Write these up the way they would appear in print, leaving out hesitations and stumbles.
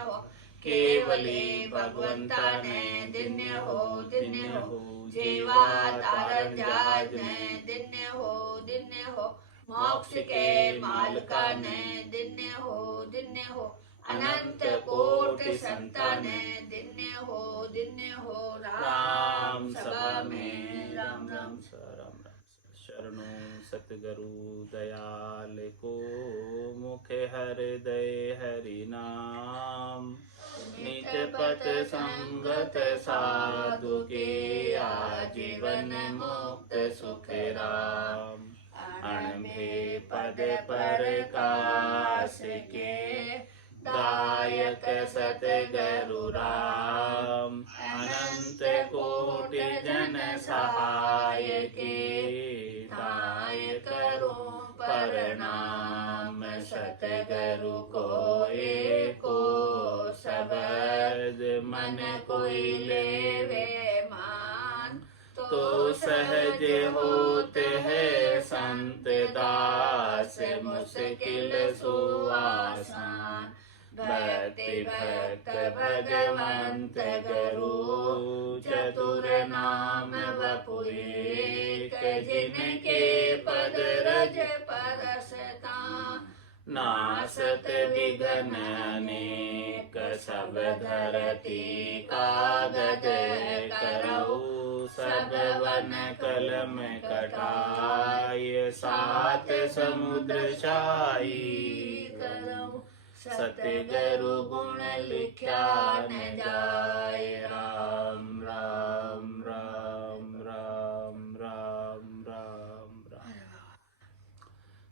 हो, केवले भगवंताने दिन्य हो, जेवा तारण जहाज ने दिन्य हो, मोक्ष के मालकाने दिन्य हो, अनंत कोट संताने दिन्य हो, राम सभा में राम राम राम शरणो सतगुरु दयाल को, मुखे हृदय हरि नाम। नित पथ संगत साधु के, आजीवन मुक्त सुख राम। अणभे पद प्रकाश के, दायक सतगुरु राम। अनंत कोटि जन सहाय के, ताय करो प्रणाम। सतगुरु को एको शब्द मन कोई लेवे मान, तो सहज होते है संत दास। मुश्किल सो आसान, भक्ति भक्त भगवंत गुरु। चतुर नाम वपु एक, जिनके पद रज परसता। नासत विघ्न अनेक, सब धरती कागज करऊ। सब वन कलम कटाय, सात समुद्र छाई करऊ। सतगुरु गुण लिख्या न जाय, राम राम राम राम राम राम राम।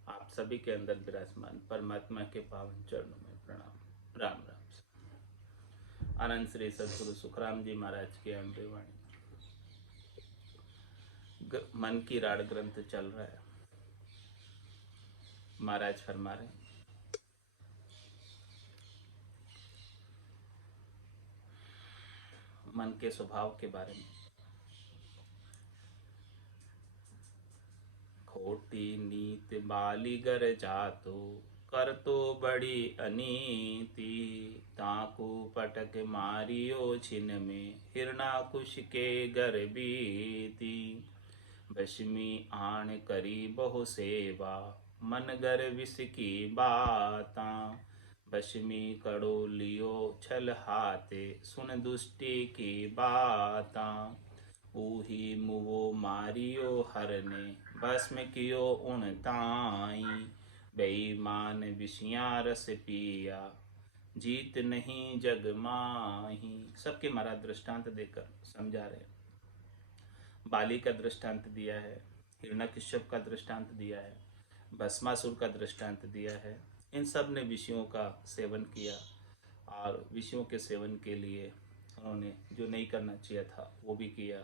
आप सभी के अंदर विराजमान परमात्मा के पावन चरणों में प्रणाम। राम राम। आनंद श्री सदगुरु सुखराम जी महाराज की अमृत वाणी। मन की राड़ ग्रंथ चल रहा है। महाराज फरमा रहे, मन के स्वभाव के बारे में। खोटी नीत बालीगर जातो, कर तो बड़ी अनीति। ताकू पटक मारियो छिन में, हिरणाकुश के घर बीती। भस्मी आण करी बहु सेवा, मन गर विष की बाता। भस्मी कड़ो लियो छल हाथे, सुन दुष्टि की बाता। ऊही मुवो मारियो हरने, भस्म कियो उन ताई। बेईमान विषियाँ रस पिया, जीत नहीं जग माही। सबके महाराज दृष्टांत देकर समझा रहे। बाली का दृष्टांत दिया है, हिरण्यकश्यप का दृष्टांत दिया है, भस्मासुर का दृष्टांत दिया है। इन सब ने विषयों का सेवन किया, और विषयों के सेवन के लिए उन्होंने जो नहीं करना चाहिए था वो भी किया,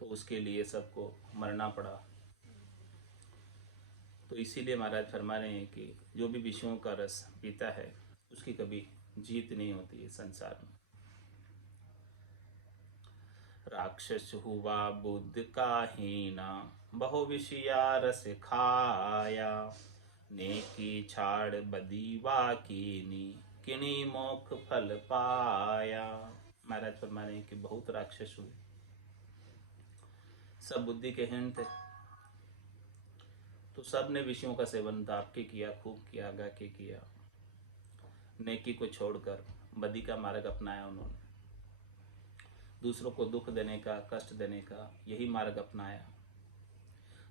तो उसके लिए सबको मरना पड़ा। तो इसीलिए महाराज फरमा रहे हैं कि जो भी विषयों का रस पीता है उसकी कभी जीत नहीं होती है संसार में। राक्षस हुआ बुद्ध का हीना, बहु विषया रस खाया। नेकी छाड़ बदीवा कीनी, किनी मोक्ष फल पाया। महाराज फरमा रहे हैं कि बहुत राक्षस हुए, सब बुद्धि के हीन थे, तो सब ने विषयों का सेवन दाप के किया, खूब किया, गा के किया। नेकी को छोड़कर बदी का मार्ग अपनाया उन्होंने, दूसरों को दुख देने का, कष्ट देने का यही मार्ग अपनाया।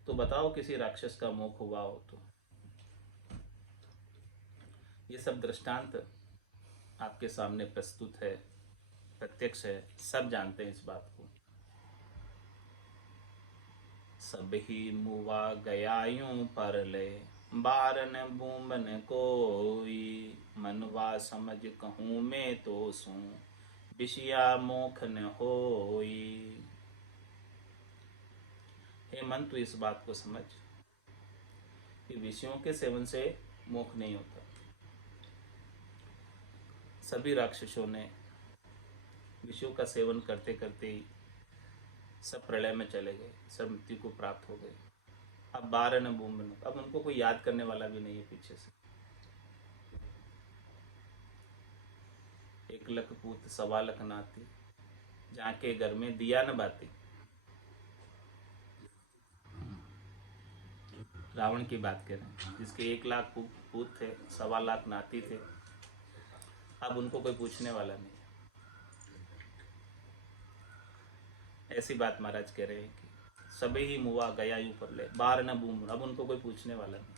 तो बताओ किसी राक्षस का मोक्ष हुआ हो तो? ये सब दृष्टांत आपके सामने प्रस्तुत है, प्रत्यक्ष है, सब जानते हैं इस बात को। सब ही मुआ गया यूं पर ले, बारन बूमन कोई। मनवा समझ कहूँ मैं तो सू, विषया मोख न होई। हे मन, तू इस बात को समझ कि विषयों के सेवन से मोक्ष नहीं होता। सभी राक्षसों ने विषयों का सेवन करते करते ही सब प्रलय में चले गए, सब मृत्यु को प्राप्त हो गए। अब 12 न बूमन, अब उनको कोई याद करने वाला भी नहीं है पीछे से। एक लख पूत सवा लख नाती, जाके घर में दिया न बाती। रावण की बात कर रहे हैं, जिसके 1 लाख पूत थे, सवा लाख नाती थे। अब उनको कोई पूछने वाला नहीं। ऐसी बात महाराज कह रहे हैं कि सबे ही मुआ गया यूं पर ले, बार न बूम। अब उनको कोई पूछने वाला नहीं।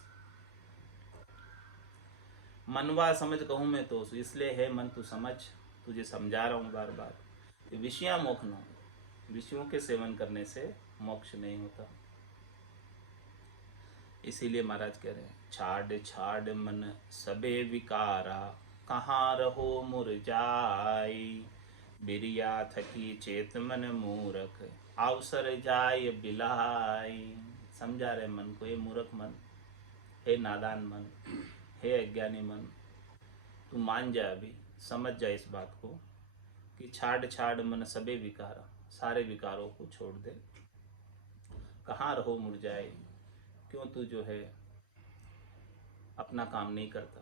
मनवा समझ कहूँ मैं तो, इसलिए है मन तू समझ, तुझे समझा रहा हूँ बार बार। विषया मोक्ष न हो, विषयों के सेवन करने से मोक्ष नहीं होता। इसीलिए महाराज कह रहे हैं, छाड़ छाड़ मन सबे विकारा, कहाँ रहो मुरझाई। बिरिया थकी चेत मन मूरख, अवसर जाय बिलाई। समझा रहे मन को, ये मूर्ख मन, हे नादान मन, हे अज्ञानी मन, तू मान जा, अभी समझ जा इस बात को कि छाड़ छाड़ मन सबे विकारा, सारे विकारों को छोड़ दे। कहाँ रहो मुरझाए, क्यों तू जो है अपना काम नहीं करता,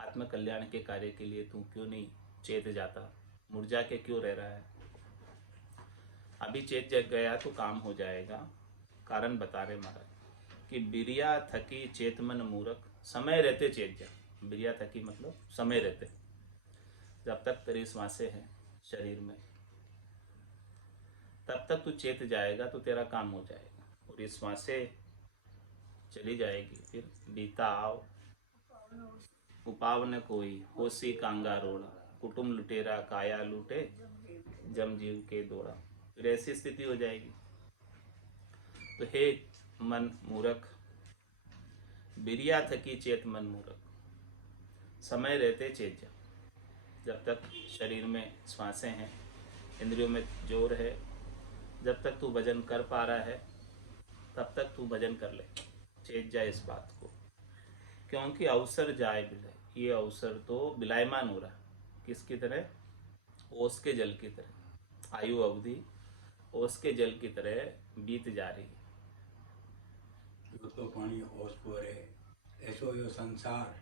आत्मकल्याण के कार्य के लिए तू क्यों नहीं चेत जाता, मुरझा के क्यों रह रहा है। अभी चेत जग गया तो काम हो जाएगा। कारण बता रहे महाराज कि बिरिया थकी चेत मन मूरख, समय रहते चेत जा। बिरिया थकी मतलब समय रहते, जब तक तेरी श्वासें हैं शरीर में तब तक तू चेत जाएगा तो तेरा काम हो जाएगा। और ये श्वासें चली जाएगी, फिर बीता आओ उपावन कोई, होसी कांगा रोड़ा, कुटुम लुटेरा काया लूटे, जम जीव के दौड़ा। फिर ऐसी स्थिति हो जाएगी। तो हे मन मूर्ख, बिरिया थकी चेत मन मूर्ख, समय रहते चेत जा। जब तक शरीर में श्वासें हैं, इंद्रियों में जोर है, जब तक तू भजन कर पा रहा है तब तक तू भजन कर ले, चेत जा इस बात को। क्योंकि अवसर जाए बिलाए, ये अवसर तो बिलायमान हो रहा है। किसकी तरह? ओस के जल की तरह। आयु अवधि ओस के जल की तरह बीत जा रही है। तो पानी ओस को रे, ऐसो यो संसार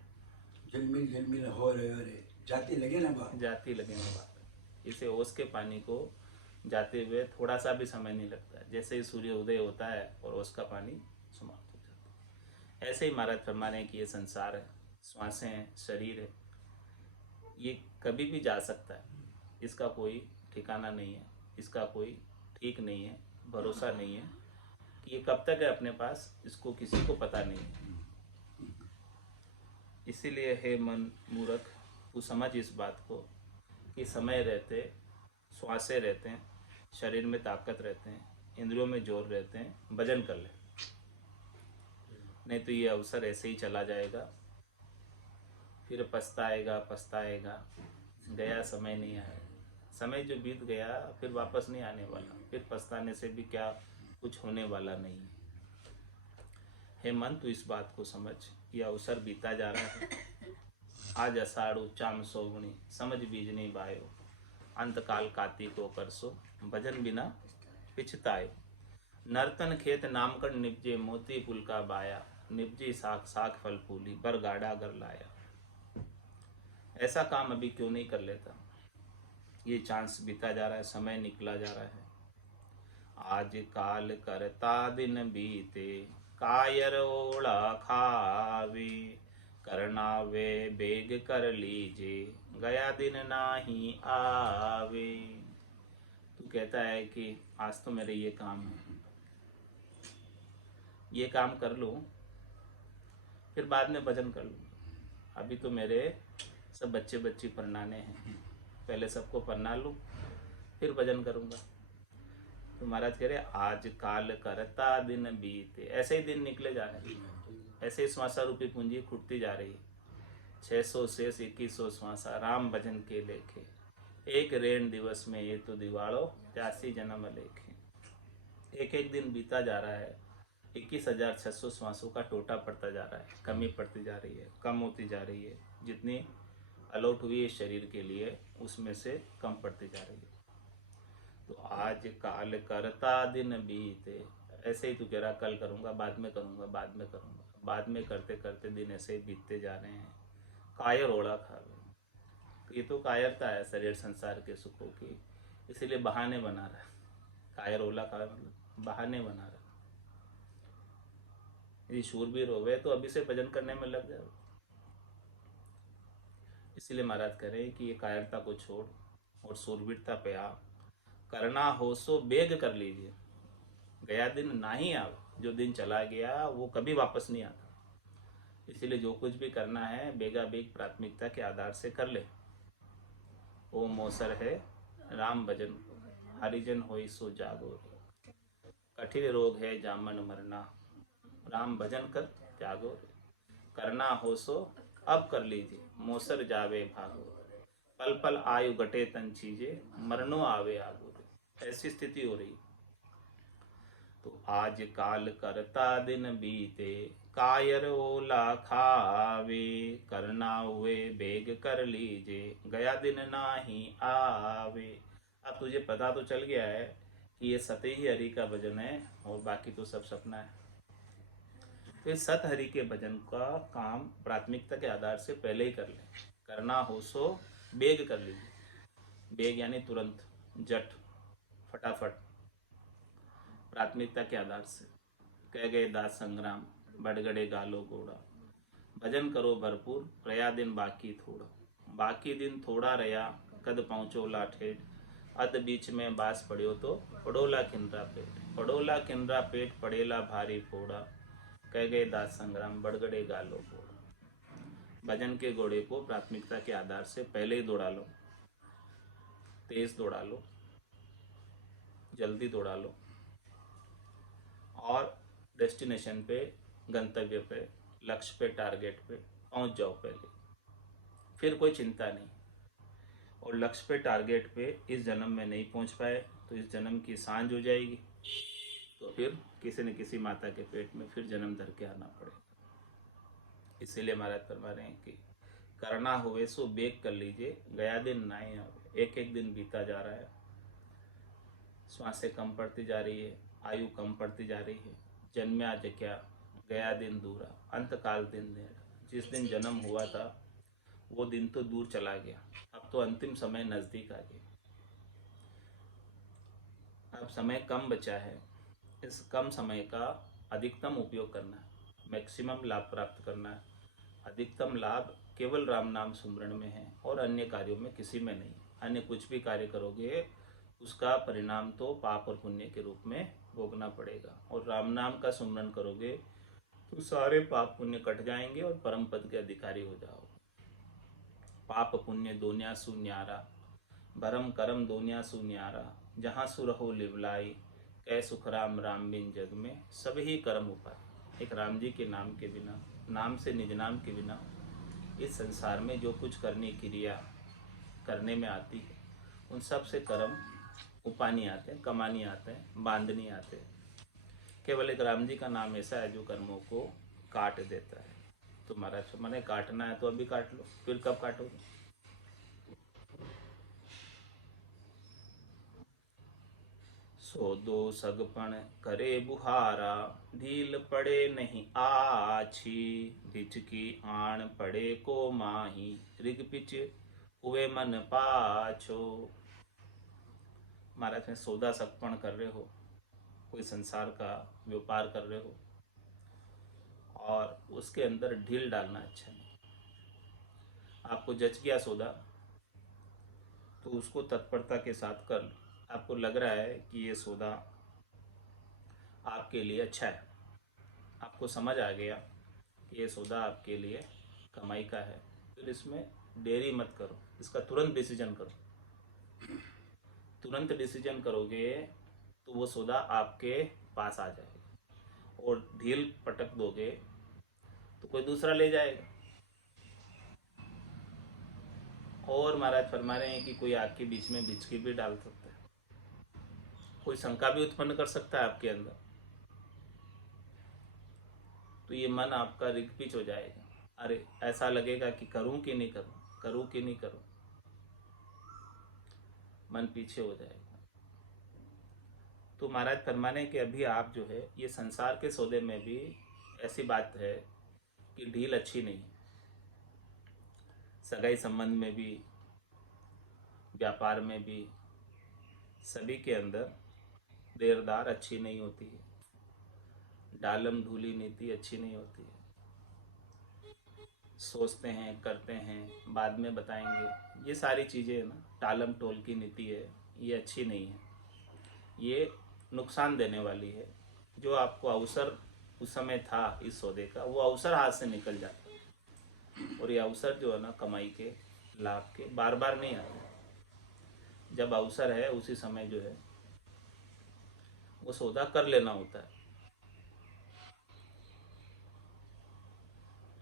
झिलमिल झिलमिल हो रे, जाती लगे ना बात, जाती लगे ना बात। इसे ओस के पानी को जाते हुए थोड़ा सा भी समय नहीं लगता है। जैसे ही सूर्य उदय होता है और ओस का पानी समाप्त हो जाता है। ऐसे ही महाराज फरमा रहे हैं कि ये संसार है, श्वासें हैं, शरीर है, ये कभी भी जा सकता है। इसका कोई ठिकाना नहीं है, इसका कोई ठीक नहीं है, भरोसा नहीं है कि ये कब तक है अपने पास, इसको किसी को पता नहीं है। इसीलिए हे मन मूर्ख, तू समझ इस बात को कि समय रहते, श्वासें रहते हैं, शरीर में ताकत रहते हैं, इंद्रियों में जोर रहते हैं, भजन कर ले। नहीं तो ये अवसर ऐसे ही चला जाएगा, फिर पछताएगा पछताएगा, गया समय नहीं आएगा। समय जो बीत गया फिर वापस नहीं आने वाला, फिर पछताने से भी क्या कुछ होने वाला नहीं है। हे मन, तू इस बात को समझ, यह अवसर बीता जा रहा है। आज अषाढ़ो चाम सोवणी, समझ बीजनी बायो, अंतकाल कार्तिको करसो, भजन बिना पिछतायो। नर्तन खेत नामकन निपजे, मोती पुल का बाया, निपजी साख साख फल फूली, बर गाड़ा कर लाया। ऐसा काम अभी क्यों नहीं कर लेता? ये चांस बीता जा रहा है, समय निकला जा रहा है। आज काल करता दिन बीते, कायर ओला खावे, करना वे बेग कर लीजे, गया दिन नाही आवे। तू कहता है कि आज तो मेरे ये काम है, ये काम कर लूँ फिर बाद में भजन कर लूँ। अभी तो मेरे सब बच्चे बच्ची परनाने हैं, पहले सबको परना लूँ फिर भजन करूँगा। तो महाराज कह रहे आज काल करता दिन बीते। ऐसे ही दिन निकले जा रहे हैं, ऐसे ही श्वासा रूपी पूंजी खुटती जा रही है। 600 शेष 2100 श्वासा, राम भजन के लेखे, एक रेण दिवस में ये तो दिवाड़ो, 83 जन्म लेखे। एक एक दिन बीता जा रहा है, 21,600 श्वासों का टोटा पड़ता जा रहा है, कमी पड़ती जा रही है, कम होती जा रही है। जितनी अलौट हुई है शरीर के लिए उसमें से कम पड़ती जा रही है। तो आज काल करता दिन बीते, ऐसे ही तू कह रहा कल करूँगा, बाद में करूँगा, बाद में करूँगा, बाद में करते करते दिन ऐसे ही बीतते जा रहे हैं। कायर ओढ़ा खा गए, ये तो कायरता है शरीर संसार के सुखों की, इसीलिए बहाने बना रहा है। कायर ओला का मतलब बहाने बना रहा है। यदि शूरवीर हो गए तो अभी से भजन करने में लग जाओ। इसीलिए महाराज कह रहे हैं कि ये कायरता को छोड़ और शूरवीरता पे आ। करना हो सो बेग कर लीजिए, गया दिन ना ही आवे। जो दिन चला गया वो कभी वापस नहीं आता। इसीलिए जो कुछ भी करना है बेगा बेग प्राथमिकता के आधार से कर ले। ओ मोसर है राम भजन, हरिजन होई सो जागो। कठिन रोग है जामन मरना, राम भजन कर जागो। करना हो सो अब कर लीजिए, मोसर जावे भागो। पल पल आयु घटे तन चीजे, मरनो आवे आगो। ऐसी स्थिति हो रही। तो आज काल करता दिन बीते, कायर ओला खावे। करना हुए बेग कर लीजे, गया दिन नाही आवे। अब तुझे पता तो चल गया है कि ये सत ही हरि का भजन है और बाकी तो सब सपना है। तो इस सत हरि के भजन का काम प्राथमिकता के आधार से पहले ही कर ले। करना हो सो बेग कर लीजिए। बेग यानी तुरंत, जट, फटाफट, प्राथमिकता के आधार से। कह गए दास संग्राम, बड़गड़े गालो घोड़ा। भजन करो भरपूर, प्रया दिन बाकी थोड़ा। बाकी दिन थोड़ा रहा, कद पहुँचोला ठेठ। अध बीच में बास पड़ियो तो पड़ोला किन्रा पेट। पड़ोला किन्रा पेट, पड़ेला भारी फोड़ा। कह गए दास संग्राम, बड़गड़े गालो घोड़ा। भजन के घोड़े को प्राथमिकता के आधार से पहले ही दौड़ा लो। तेज दौड़ा लो, जल्दी दौड़ा लो और डेस्टिनेशन पे, गंतव्य पे, लक्ष्य पे, टारगेट पे पहुंच जाओ पहले। फिर कोई चिंता नहीं। और लक्ष्य पे, टारगेट पे इस जन्म में नहीं पहुंच पाए तो इस जन्म की सांझ हो जाएगी, तो फिर किसी न किसी माता के पेट में फिर जन्म धर के आना पड़ेगा। इसीलिए महाराज फरमा रहे हैं कि करना हुए सो बेग कर लीजिए, गया दिन ना ही आवे। एक एक दिन बीता जा रहा है, श्वासें कम पड़ती जा रही है, आयु कम पड़ती जा रही है। जन्म्या जक्या, गया दिन दूरा, अंतकाल दिन नेड़ा। जिस दिन जन्म हुआ था वो दिन तो दूर चला गया, अब तो अंतिम समय नजदीक आ गया। अब समय कम बचा है, इस कम समय का अधिकतम उपयोग करना है, मैक्सिमम लाभ प्राप्त करना है। अधिकतम लाभ केवल राम नाम सुमरण में है और अन्य कार्यों में किसी में नहीं। अन्य कुछ भी कार्य करोगे उसका परिणाम तो पाप और पुण्य के रूप में भोगना पड़ेगा। और राम नाम का सुमरण करोगे तो सारे पाप पुण्य कट जाएंगे और परम पद के अधिकारी हो जाओगे। पाप पुण्य दोन्या सुन्यारा, भरम करम दोन्या सुन्यारा। जहाँ सुरहो लिवलाई, कै सुख राम राम बिन जग में। सभी कर्म उपाय। एक राम जी के नाम के बिना, नाम से निज नाम के बिना इस संसार में जो कुछ करने की क्रिया करने में आती है उन सब से कर्म उपानी आते हैं, कमानी आते हैं, बांधनी आते हैं। केवल एक राम जी का नाम ऐसा है जो कर्मों को काट देता है। तो महाराज मैंने काटना है तो अभी काट लो, फिर कब काटोगे? सो दो सगपण करे बुहारा, ढील पड़े नहीं आछी। भिच की आण पड़े को माही, रिग पिच हुए मन पाछो। महाराज में सौदा सगपण कर रहे हो, कोई संसार का व्यापार कर रहे हो और उसके अंदर ढील डालना अच्छा नहीं। आपको जच गया सौदा तो उसको तत्परता के साथ कर लो। आपको लग रहा है कि ये सौदा आपके लिए अच्छा है, आपको समझ आ गया कि ये सौदा आपके लिए कमाई का है, फिर इसमें देरी मत करो, इसका तुरंत डिसीजन करो। तुरंत डिसीजन करोगे तो वो सौदा आपके पास आ जाएगा। और ढील पटक दोगे तो कोई दूसरा ले जाएगा। और महाराज फरमा रहे हैं कि कोई आपके बीच में बिचकी भी डाल सकता है, कोई शंका भी उत्पन्न कर सकता है आपके अंदर। तो ये मन आपका रिग पिच हो जाएगा। अरे ऐसा लगेगा कि करूं कि नहीं करूं, करूं कि नहीं करूं, मन पीछे हो जाएगा। तो महाराज फरमाने कि अभी आप जो है ये संसार के सौदे में भी ऐसी बात है कि ढील अच्छी नहीं। सगाई संबंध में भी व्यापार में भी, सभी के अंदर देरदार अच्छी नहीं होती है, डालम ढूली नीति अच्छी नहीं होती है। सोचते हैं, करते हैं, बाद में बताएंगे, ये सारी चीज़ें ना टालम टोल की नीति है, ये अच्छी नहीं है, ये नुकसान देने वाली है। जो आपको अवसर उस समय था इस सौदे का, वो अवसर हाथ से निकल जाता है। और ये अवसर जो है ना कमाई के, लाभ के, बार बार नहीं आते। जब अवसर है उसी समय जो है वो सौदा कर लेना होता है।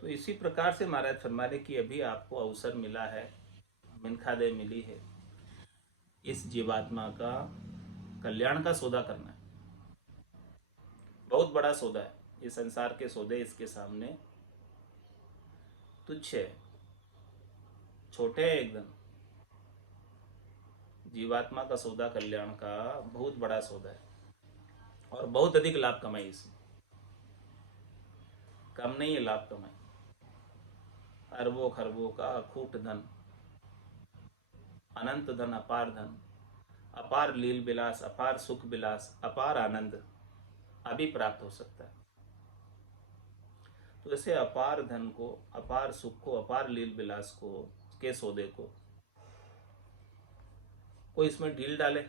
तो इसी प्रकार से महाराज फरमा रहे कि अभी आपको अवसर मिला है, मिनखादे मिली है, इस जीवात्मा का कल्याण का सौदा करना है। बहुत बड़ा सौदा है। ये संसार के सौदे इसके सामने तुच्छ है, छोटे हैं एकदम। जीवात्मा का सौदा कल्याण का बहुत बड़ा सौदा है और बहुत अधिक लाभ कमाई इसमें, कम नहीं है लाभ कमाई। अरबों खरबों का अखूट धन, अनंत धन, अपार धन, अपार लील विलास, अपार सुख विलास, अपार आनंद अभी प्राप्त हो सकता है। तो ऐसे अपार धन को, अपार सुख को, अपार लील विलास को, के सौदे को कोई इसमें ढील डाले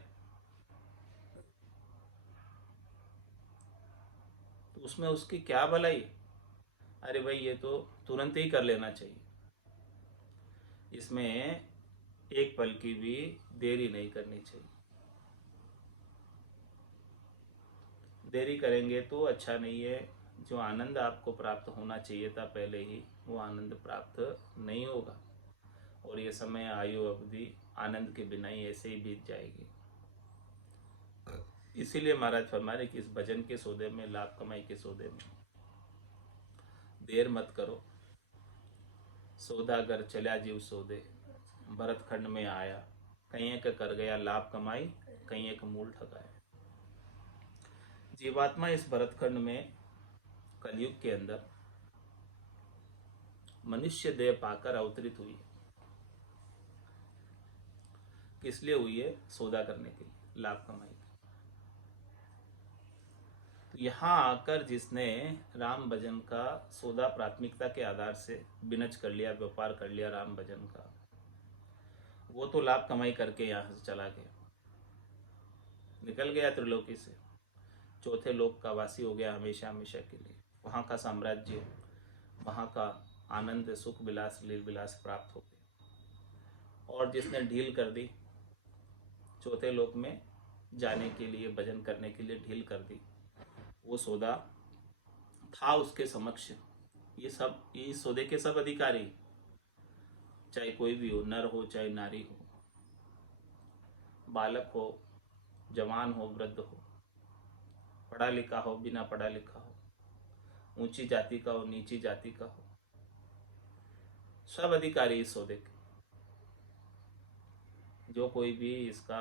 तो उसमें उसकी क्या भलाई। अरे भाई ये तो तुरंत ही कर लेना चाहिए, इसमें एक पल की भी देरी नहीं करनी चाहिए। देरी करेंगे तो अच्छा नहीं है। जो आनंद आपको प्राप्त होना चाहिए था पहले ही, वो आनंद प्राप्त नहीं होगा और ये समय, आयु अवधि आनंद के बिना ही ऐसे ही बीत जाएगी। इसीलिए महाराज फरमा रहे कि इस भजन के सौदे में, लाभ कमाई के सौदे में देर मत करो। सौदागर चला जीव सौदे, भरत खंड में आया, कहीं एक कर गया लाभ कमाई, कहीं एक मूल ठगाया। जीवात्मा इस भरत खंड में कलयुग के अंदर मनुष्य देह पाकर अवतरित हुई है। किस लिए हुई है? सौदा करने के लिए, लाभ कमाई के। तो यहाँ आकर जिसने राम भजन का सौदा प्राथमिकता के आधार से बिनज कर लिया, व्यापार कर लिया राम भजन का, वो तो लाभ कमाई करके यहाँ से चला गया, निकल गया त्रिलोकी से, चौथे लोक का वासी हो गया हमेशा हमेशा के लिए। वहाँ का साम्राज्य, वहाँ का आनंद, सुख विलास, लील विलास प्राप्त हो गए। और जिसने ढील कर दी, चौथे लोक में जाने के लिए, भजन करने के लिए ढील कर दी, वो सौदा था उसके समक्ष। ये सब, ये सौदे के सब अधिकारी, चाहे कोई भी हो, नर हो चाहे नारी हो, बालक हो, जवान हो, वृद्ध हो, पढ़ा लिखा हो, बिना पढ़ा लिखा हो, ऊंची जाति का हो, नीची जाति का हो, सब अधिकारी इस सौदे के। जो कोई भी इसका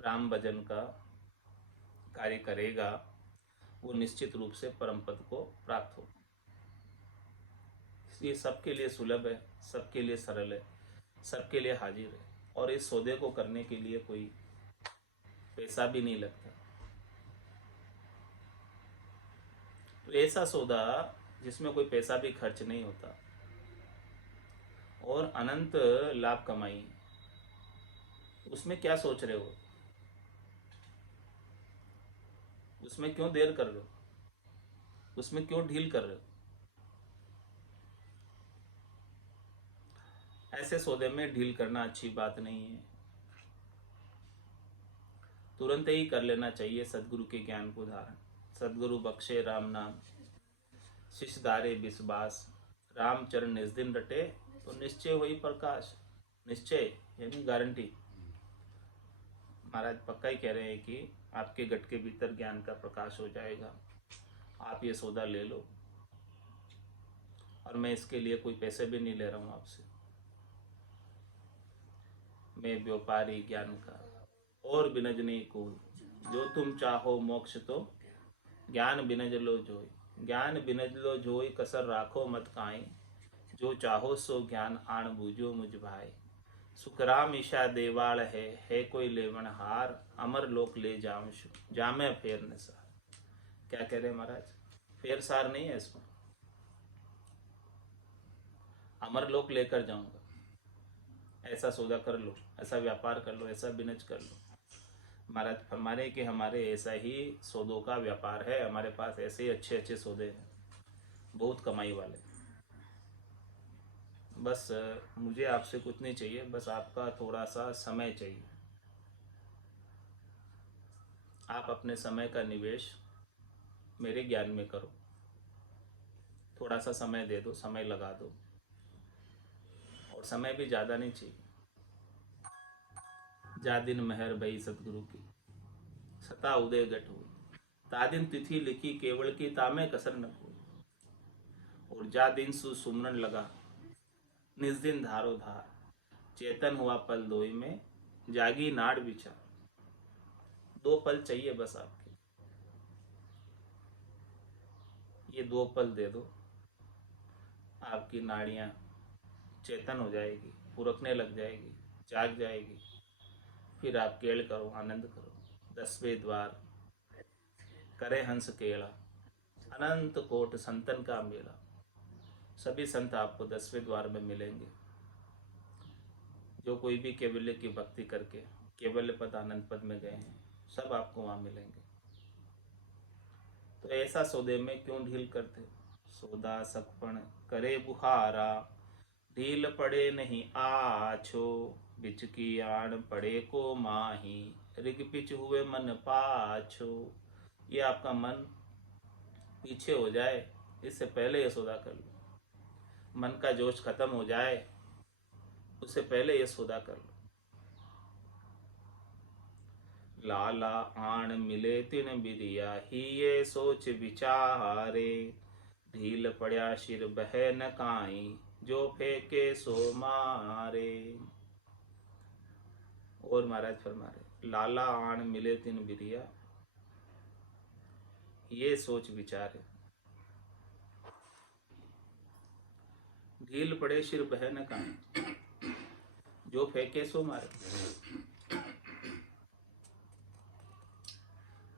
राम भजन का कार्य करेगा वो निश्चित रूप से परम पद को प्राप्त होगा। इसलिए सबके लिए सुलभ है, सबके लिए सरल है, सबके लिए हाजिर है और इस सौदे को करने के लिए कोई पैसा भी नहीं लगता। तो ऐसा सौदा जिसमें कोई पैसा भी खर्च नहीं होता और अनंत लाभ कमाई, उसमें क्या सोच रहे हो? उसमें क्यों देर कर रहे हो? उसमें क्यों ढील कर रहे हो? ऐसे सौदे में ढील करना अच्छी बात नहीं है। तुरंत ही कर लेना चाहिए सदगुरु के ज्ञान को धारण। सदगुरु बख्शे राम नाम, शिष्य धारे विश्वास, राम चरण निज दिन रटे, तो निश्चय हुई प्रकाश। निश्चय यानी गारंटी। महाराज पक्का ही कह रहे हैं कि आपके गट के भीतर ज्ञान का प्रकाश हो जाएगा। आप ये सौदा ले लो और मैं इसके लिए कोई पैसे भी नहीं ले रहा हूँ आपसे। मैं व्यापारी ज्ञान का और बिनज नहीं कूल, जो तुम चाहो मोक्ष तो ज्ञान बिनज लो जोई। ज्ञान बिनज लो जोई, कसर राखो मत काई, जो चाहो सो ज्ञान आण बूझो मुझ भाई। सुखराम ईशा देवाल है कोई लेवन हार, अमर लोक ले जाऊं जामे फेर निसार। क्या कह रहे महाराज, फेर सार नहीं है इसमें, अमर लोक लेकर जाऊंगा, ऐसा सौदा कर लो, ऐसा व्यापार कर लो, ऐसा बिजनेस कर लो। महाराज फरमा रहे कि हमारे ऐसा ही सौदों का व्यापार है, हमारे पास ऐसे ही अच्छे अच्छे सौदे हैं, बहुत कमाई वाले। बस मुझे आपसे कुछ नहीं चाहिए, बस आपका थोड़ा सा समय चाहिए। आप अपने समय का निवेश मेरे ज्ञान में करो, थोड़ा सा समय दे दो, समय लगा दो, और समय भी ज़्यादा नहीं चाहिए। जा दिन मेहर भई सतगुरु की, सता उदय घट हुई, तादिन तिथि लिखी केवल की, तामे कसर न कोई। और जा दिन सुमरन लगा, निज दिन धारो धार, चेतन हुआ पल दोई में, जागी नाड़ विचार। 2 पल चाहिए बस आपके, ये 2 पल दे दो, आपकी नाड़ियाँ चेतन हो जाएगी, फुरकने लग जाएगी, जाग जाएगी। फिर आप केड़ करो, आनंद करो। 10वें द्वार करे हंस केला, अनंत कोट संतन का मेला। सभी संत आपको 10वें द्वार में मिलेंगे, जो कोई भी केवल्य की भक्ति करके केवल्य पद आनंद पद में गए हैं, सब आपको वहाँ मिलेंगे। तो ऐसा सौदे में क्यों ढील करते? सौदा सकपण करे बुहारा, ढील पड़े नहीं आछो, बिच की आड़ पड़े को माही, रिग पिच हुए मन पाछो। ये आपका मन पीछे हो जाए, इससे पहले ये सौदा कर लो। मन का जोश खत्म हो जाए, उससे पहले ये सौदा कर लो। लाला आण मिले तिन बिरिया, ही ये सोच विचारे, ढील पड़ा सिर बह न काई, जो फेंके सो मारे। और महाराज फरमा रहे, लाला आण मिले तिन बिरिया, ये सोच विचारे, ढील पड़े सिर बह न काई, जो फेंके सो मारे।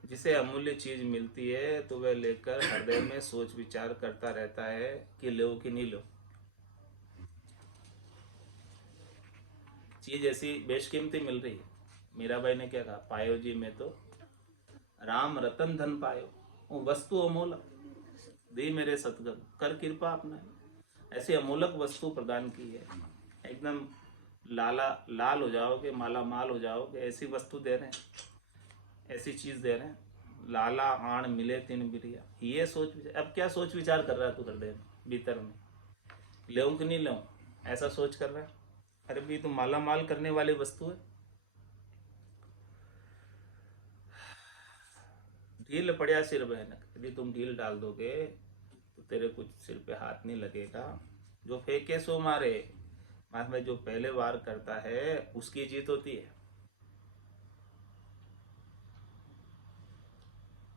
जिसे अमूल्य चीज मिलती है तो वह लेकर हृदय में सोच विचार करता रहता है कि लो कि नहीं लो। चीज ऐसी बेशकीमती मिल रही है। मीराबाई ने क्या कहा, पायो जी में तो राम रतन धन पायो, वो वस्तु अमोलक दी मेरे सतगुरु, कर कृपा अपना। ऐसी अमोलक वस्तु प्रदान की है, एकदम लाल हो जाओगे, माला माल हो जाओगे, ऐसी वस्तु दे रहे हैं, ऐसी चीज दे रहे हैं। लाला आण मिले तिन बिरिया, ये सोच विचार। अब क्या सोच विचार कर रहा है तू हृदय में, भीतर में, लेऊं कि नहीं लेऊं, ऐसा सोच कर रहा है। अरे भी तो माला माल करने वाली वस्तु है। ढील पड़ा सिर बहनक, यदि तुम ढील डाल दोगे तो तेरे कुछ सिर पे हाथ नहीं लगेगा। जो फेंके सो मारे, में जो पहले वार करता है उसकी जीत होती है,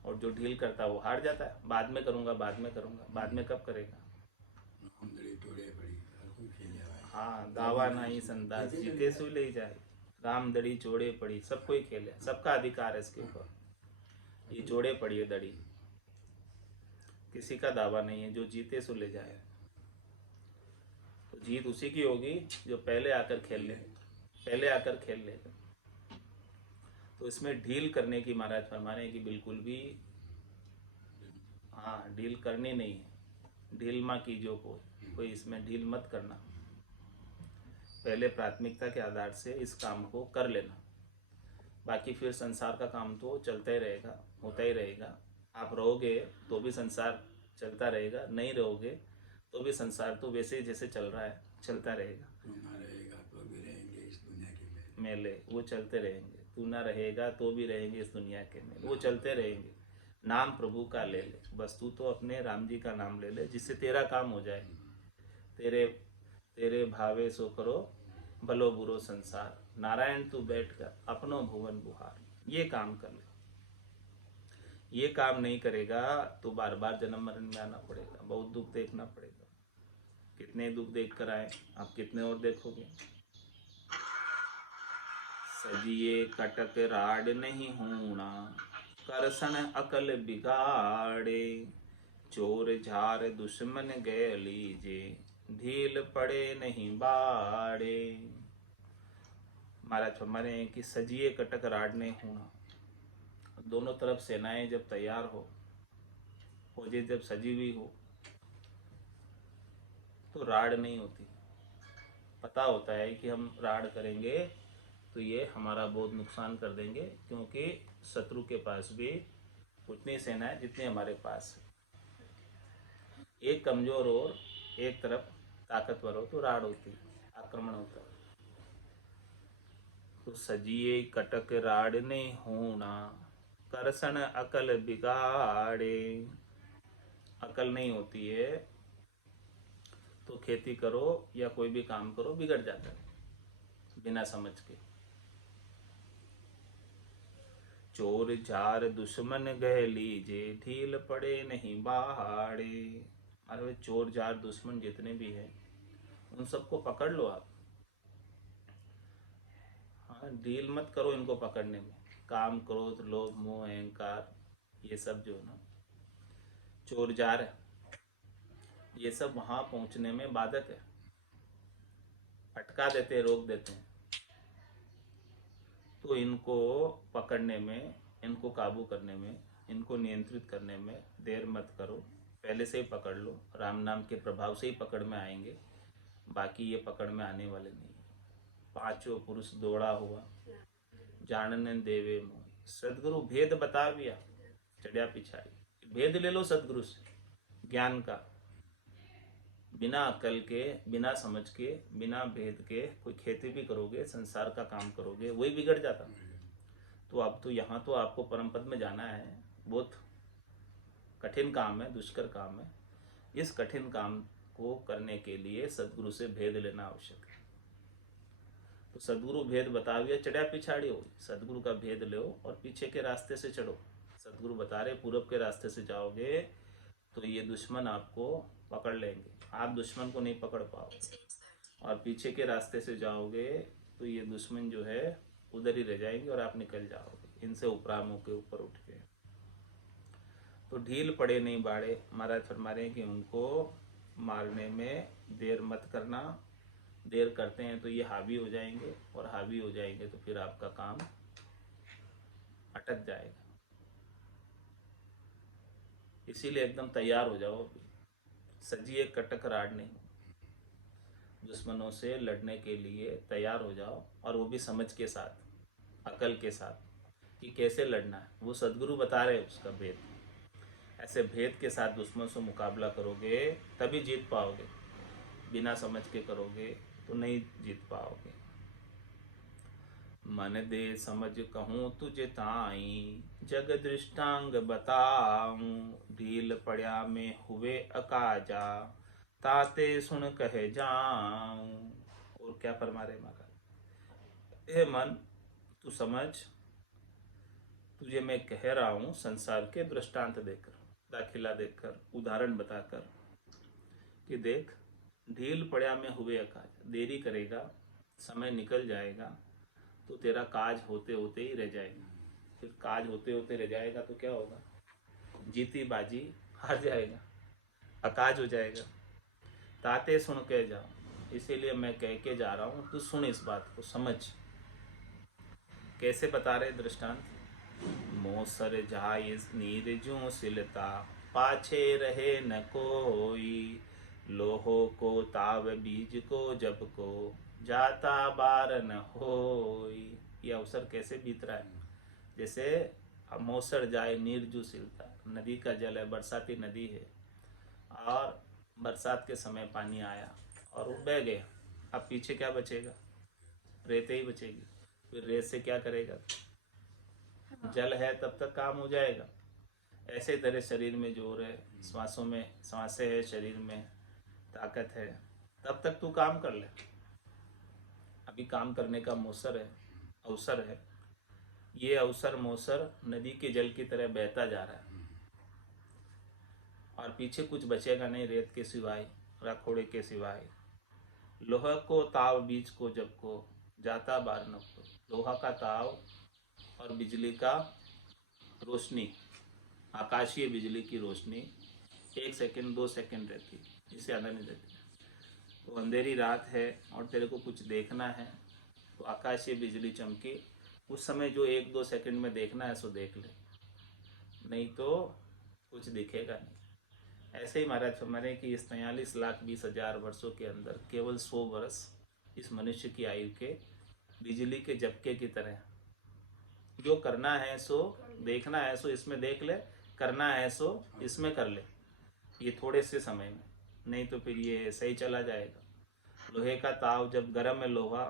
और जो ढील करता है वो हार जाता है। बाद में करूंगा, बाद में करूंगा, बाद में कब करेगा? हाँ, दावा नहीं संदास, जीते सो ले जाए, राम दड़ी चोड़े पड़ी। सब कोई खेले, सबका अधिकार है इसके ऊपर। ये जोड़े पड़ी है दड़ी, किसी का दावा नहीं है, जो जीते सो ले जाए। तो जीत उसी की होगी जो पहले आकर खेल ले, पहले आकर खेल लेगा। तो इसमें ढील करने की महाराज फरमा रहे हैं कि बिल्कुल भी हाँ ढील करनी नहीं है। ढील माँ कीजो कोई इसमें ढील मत करना। पहले प्राथमिकता के आधार से इस काम को कर लेना, बाकी फिर संसार का काम तो चलता ही रहेगा, होता ही रहेगा। आप रहोगे तो भी संसार चलता रहेगा, नहीं रहोगे तो भी संसार तो वैसे ही जैसे चल रहा है चलता रहेगा। तू ना रहेगा तो भी रहेंगे इस दुनिया के मेले वो चलते रहेंगे, तू ना रहेगा तो भी रहेंगे इस दुनिया के मेले, वो चलते रहेंगे। नाम प्रभु का ले ले, बस तू तो अपने राम जी का नाम ले ले, जिससे तेरा काम हो जाए। तेरे भावे सो करो भलो बुरो संसार, नारायण तू बैठ कर अपनो भुवन बुहार। ये काम कर ले। ये काम नहीं करेगा तो बार बार जन्म मरण में आना पड़ेगा, बहुत दुख देखना पड़ेगा। कितने दुख देख कर आए, आप कितने और देखोगे। सजिए कटक राड नहीं होना, करसन अकल बिगाड़े। चोर झार दुश्मन गए लीजे, ढील पड़े नहीं बाड़े। महाराज फरमाने हैं कि सजिए कटक राड नहीं होना। दोनों तरफ सेनाएं जब तैयार हो, फौजें जब सजी हुई हो, तो राड नहीं होती। पता होता है कि हम राड करेंगे तो ये हमारा बहुत नुकसान कर देंगे, क्योंकि शत्रु के पास भी उतनी सेना है जितनी हमारे पास है। एक कमजोर और एक तरफ ताकतवर हो तो राड होती, आक्रमण होता है। तो सजिए कटक राड ने होना, करसन अकल बिगाड़े। अकल नहीं होती है तो खेती करो या कोई भी काम करो बिगड़ जाता है बिना समझ के। चोर जार दुश्मन गह लीजे, ढील पड़े नहीं बाड़े। अरे चोर जार दुश्मन जितने भी हैं उन सबको पकड़ लो आप। हाँ, ढील मत करो इनको पकड़ने में। काम, क्रोध, लोभ, मोह, अहंकार, ये सब जो है ना चोर जार है, ये सब वहां पहुंचने में बाधक है, अटका देते हैं, रोक देते हैं। तो इनको पकड़ने में, इनको काबू करने में, इनको नियंत्रित करने में देर मत करो। पहले से ही पकड़ लो, राम नाम के प्रभाव से ही पकड़ में आएंगे, बाकी ये पकड़ में आने वाले नहीं। पांचों पुरुष दौड़ा हुआ, जानने देवे मोह। सदगुरु भेद बता दिया, चढ़िया पिछाड़ी। भेद ले लो सदगुरु से, ज्ञान का। बिना अकल के, बिना समझ के, बिना भेद के कोई खेती भी करोगे, संसार का काम करोगे, वही बिगड़ जाता। तो अब तो यहाँ तो आपको परम पद में जाना है, बहुत कठिन काम है, दुष्कर काम है। इस कठिन काम को करने के लिए सदगुरु से भेद लेना आवश्यक है। तो सदगुरु भेद बता दिया, चढ़िया पिछाड़ी हो। सदगुरु का भेद लो और पीछे के रास्ते से चढ़ो। सदगुरु बता रहे पूरब के रास्ते से जाओगे तो ये दुश्मन आपको पकड़ लेंगे, आप दुश्मन को नहीं पकड़ पाओगे। और पीछे के रास्ते से जाओगे तो ये दुश्मन जो है उधर ही रह जाएंगे और आप निकल जाओगे इनसे उपरामों के ऊपर उठ के। तो ढील पड़े नहीं बाड़े। महाराज फरमा रहे हैं कि उनको मारने में देर मत करना। देर करते हैं तो ये हावी हो जाएंगे, और हावी हो जाएंगे तो फिर आपका काम अटक जाएगा। इसीलिए एकदम तैयार हो जाओ। सजिए कटक राड नहीं, दुश्मनों से लड़ने के लिए तैयार हो जाओ, और वो भी समझ के साथ, अकल के साथ कि कैसे लड़ना है। वो सदगुरु बता रहे उसका भेद। ऐसे भेद के साथ दुश्मन से मुकाबला करोगे तभी जीत पाओगे, बिना समझ के करोगे तो नहीं जीत पाओगे। मन दे समझ कहूँ तुझे ताई, जग दृष्टांग बताऊं। ढील पड़या में हुए अकाजा, ताते सुन कहे जाऊं। और क्या फरमा रहे महाराज, हे मन तू समझ, तुझे मैं कह रहा हूं संसार के दृष्टांत देकर, दाखिला देकर, उदाहरण बताकर कि देख, ढील पड़या में हुए अकाज। देरी करेगा, समय निकल जाएगा तो तेरा काज होते होते ही रह जाएगा। फिर काज होते होते रह जाएगा तो क्या होगा, जीती बाजी हार जाएगा, अकाज हो जाएगा। ताते सुन के जाओ, इसीलिए मैं कह के जा रहा हूँ, तू सुन, इस बात को समझ। कैसे बता रहे दृष्टांत, मोसर जाय नीर जू सिलता, पाछे रहे न कोई। लोहो को ताव बीज को जब को, जाता बार न होई। ये अवसर कैसे बीत रहा है, जैसे मोसर जाए नीर जू सिलता, नदी का जल है, बरसाती नदी है, और बरसात के समय पानी आया और वो बह गया। अब पीछे क्या बचेगा, रेते ही बचेगी। फिर रेत से क्या करेगा, जल है तब तक काम हो जाएगा। ऐसे तरह शरीर में जोर है, श्वासों में सांसें है, शरीर में ताकत है, तब तक तू काम कर ले। अभी काम करने का मौसर है, अवसर है। ये अवसर मौसर नदी के जल की तरह बहता जा रहा है, और पीछे कुछ बचेगा नहीं रेत के सिवाय, रखोड़े के सिवाय। लोह को ताव बीज को जब को, जाता बार न को। लोहा का ताव और बिजली का रोशनी, आकाशीय बिजली की रोशनी 1 सेकंड 2 सेकंड रहती, इससे ज़्यादा नहीं रहती। तो अंधेरी रात है और तेरे को कुछ देखना है तो आकाशीय बिजली चमकी, उस समय जो 1-2 सेकंड में देखना है सो देख ले, नहीं तो कुछ दिखेगा नहीं। ऐसे ही महाराज फरमाने कि इस 43,20,000 वर्षों के अंदर केवल 100 वर्ष इस मनुष्य की आयु के बिजली के झपके की तरह, जो करना है सो देखना है सो इसमें देख ले, करना है सो इसमें कर ले, ये थोड़े से समय में, नहीं तो फिर ये सही चला जाएगा। लोहे का ताव जब गर्म है लोहा,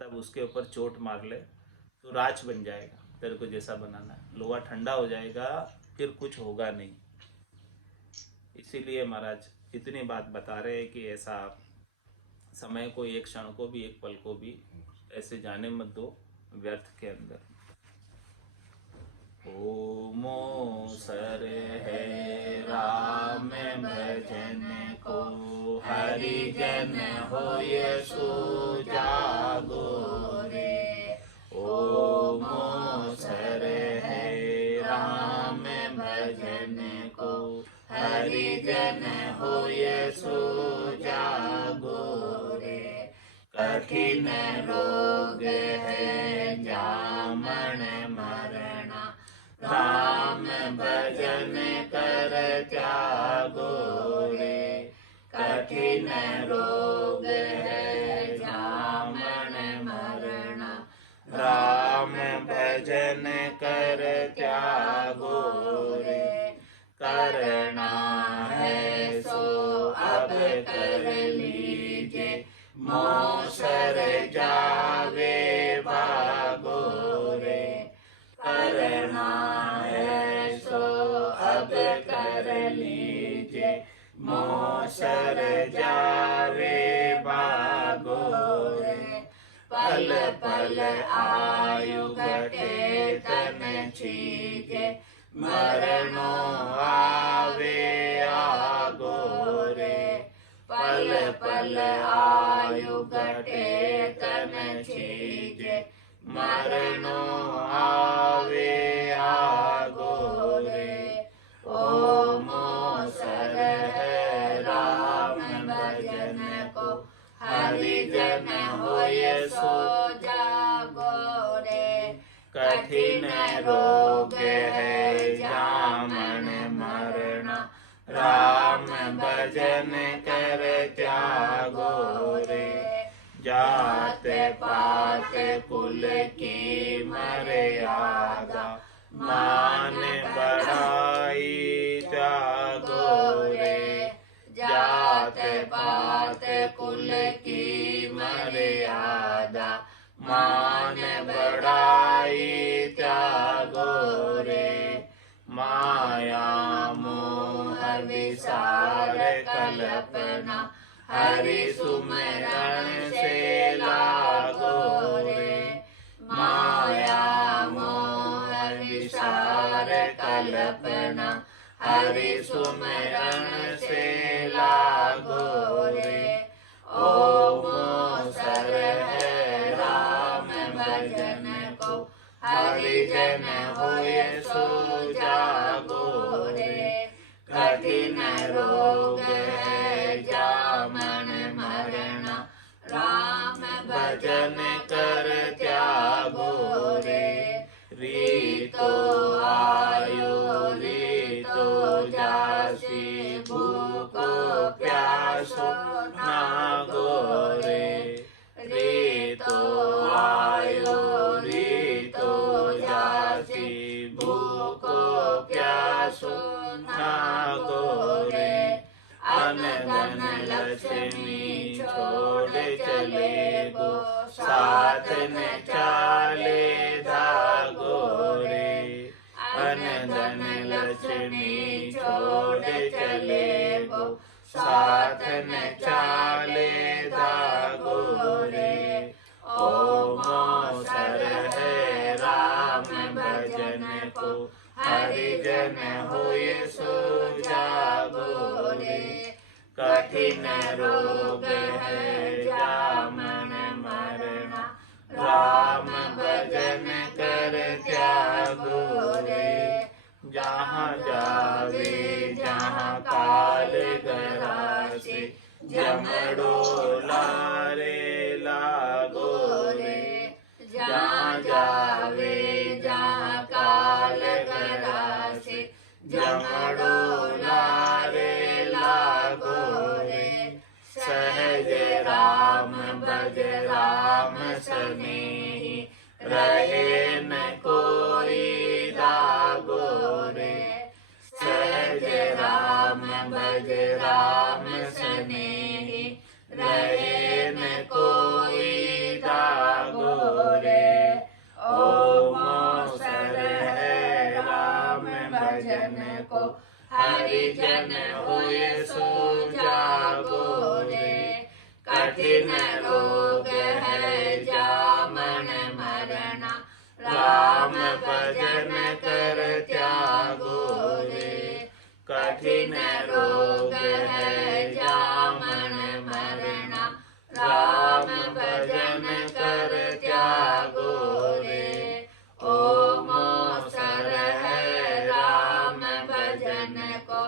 तब उसके ऊपर चोट मार ले तो राख बन जाएगा, तेरे को जैसा बनाना है। लोहा ठंडा हो जाएगा फिर कुछ होगा नहीं। इसीलिए महाराज इतनी बात बता रहे हैं कि ऐसा समय को, एक क्षण को भी, एक पल को भी ऐसे जाने मत दो व्यर्थ के अंदर। ओमो सर है राम भजन को, हरिजन होय सुजागो रे। ओमो सर है राम भजन को, हरिजन होय सुजागो रे। कठिन रोग है जामन मरणा, राम भजन कर त्यागो रे। कठिन रोग है जामन मरणा, राम भजन कर त्यागो रे। करना है सो अब कर लीजिए, मोसर जावे भागो रे। करना है सो अब कर लीजिए, मोसर जावे भागो रे। पल पल आयु घटे तन छीजे, मरणो आवे आगो रे। पल पल आयु घटे तन छीजे, मरणो आवे आगो रे। ओमो सर है राम भजन को, हरिजन होय सो जागो रे। कठिन रोग है जामन मरणा, राम भजन कर त्यागो रे। जात पात कुल की मर्यादा, मान बढ़ाई त्यागो रे। जात पात कुल की मर्यादा, मान बढ़ाई त्यागो रे। माया मोह विसार कल्पना, हरि सुमरण से लागो रे। माया मोह विसार कल्पना, हरि सुमरण से लागो रे। ओमो सर है राम भजन को, हरिजन होय सो जागो रे। कठिन रोग है जामन मरणा, राम भजन कर त्यागो रे। रीतो आयो रीतो जासी, भूको प्यासो नागो रे। रीतो आयो रीतो जासी, भूको प्यासो नागो रे। अन धन लक्ष्मी छोड़ चले गो, साथ न चाले धागो रे। अन धन लक्ष्मी छोड़ चले गो, साथ न चाले धागो रे। ओमो सर है राम भजन को, हरिजन होय सो जागो रे। कठिन रोग है जामन मरणा, जमड़ो लारे लागो रे जहाँ जावे जहाँ काल गरासे जमड़ो लारे लागो रे सहज राम भज राम सनेही रहे न कोई दागो रे सहज राम भज राम सनेही रहे न कोई दागो रे ओम अवसर है राम भजन को हरिजन होए सो जागो रे कठिन रोग है जामन मरना राम भजन कर त्यागो रे कठिन रोग है जामन मरना राम भजन कर त्यागो रे ओम अवसर है राम भजन को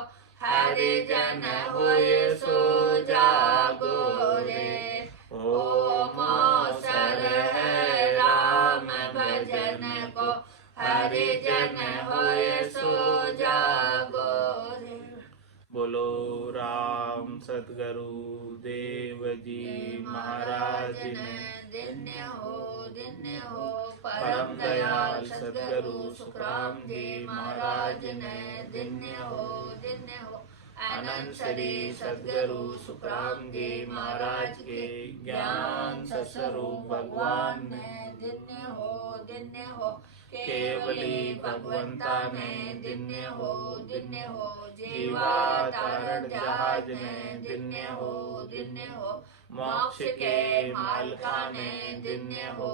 हरिजन होए सो जागो रे ओम अवसर है राम भजन को हरिजन होए सो जागो रे। बोलो राम सतगुरु देव जी महाराज ने धन्य हो परम दयाल सद्गुरु सुखराम जी महाराज ने धन्य हो अनंत श्री सद्गुरु सुखराम जी महाराज के ज्ञान स्वरूप भगवान ने धन्य हो केवली भगवंता ने धन्य हो जीवा तारण जहाज ने धन्य हो मोक्ष के मालका ने धन्य हो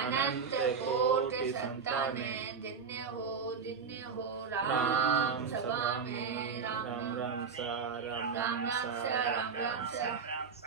अनंत कोटि संताने धन्य हो राम सभा में राम राम राम सा राम राम राम सा राम सा राम राम सा